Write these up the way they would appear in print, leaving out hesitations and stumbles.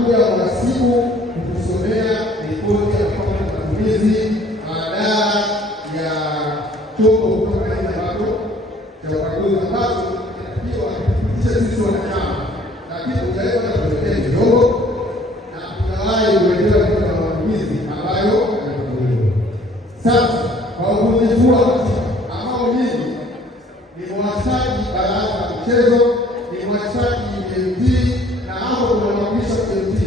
anakuja mhasibu kusomea ripoti ya matumizi badala ya chombo kutoka nje ambacho cha ukaguzi ambacho kinatakiwa kupitisha sisi wanachama, lakini ujaweka na kuelekea kidogo na kugawahi kuendelea kwa matumizi ambayo yanakuwa. Sasa kwa ubunifu wa ambao mimi ni mwashaji baraza la michezo, ni mwashaji MT na hapo tunamwakilisha MT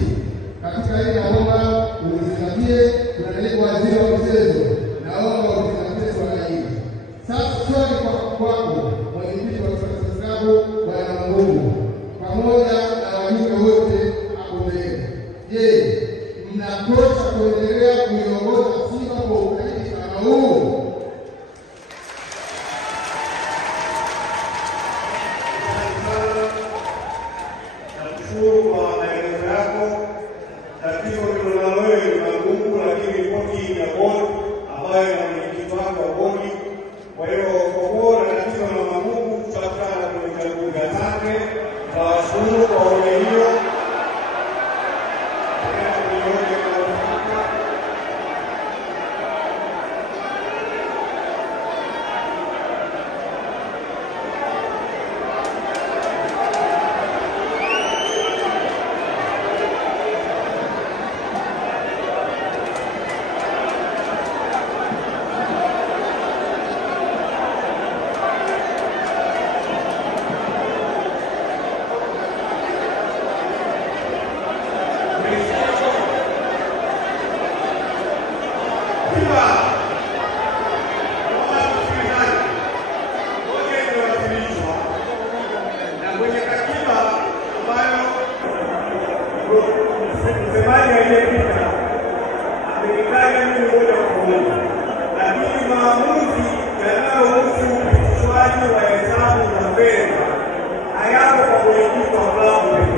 katika hili naomba ulizingatie. Tunaleta waziri wa michezo, naomba ulizingatie swala hili. Sasa swali kwako mwenyekiti wa klabu Bwana Mungu pamoja na wajumbe wote hapo mbele, je, mnatosha kuendelea kuiongoza Simba kwa ukaidi kama huu? Hayapo kwa mwenyekiti wa klabu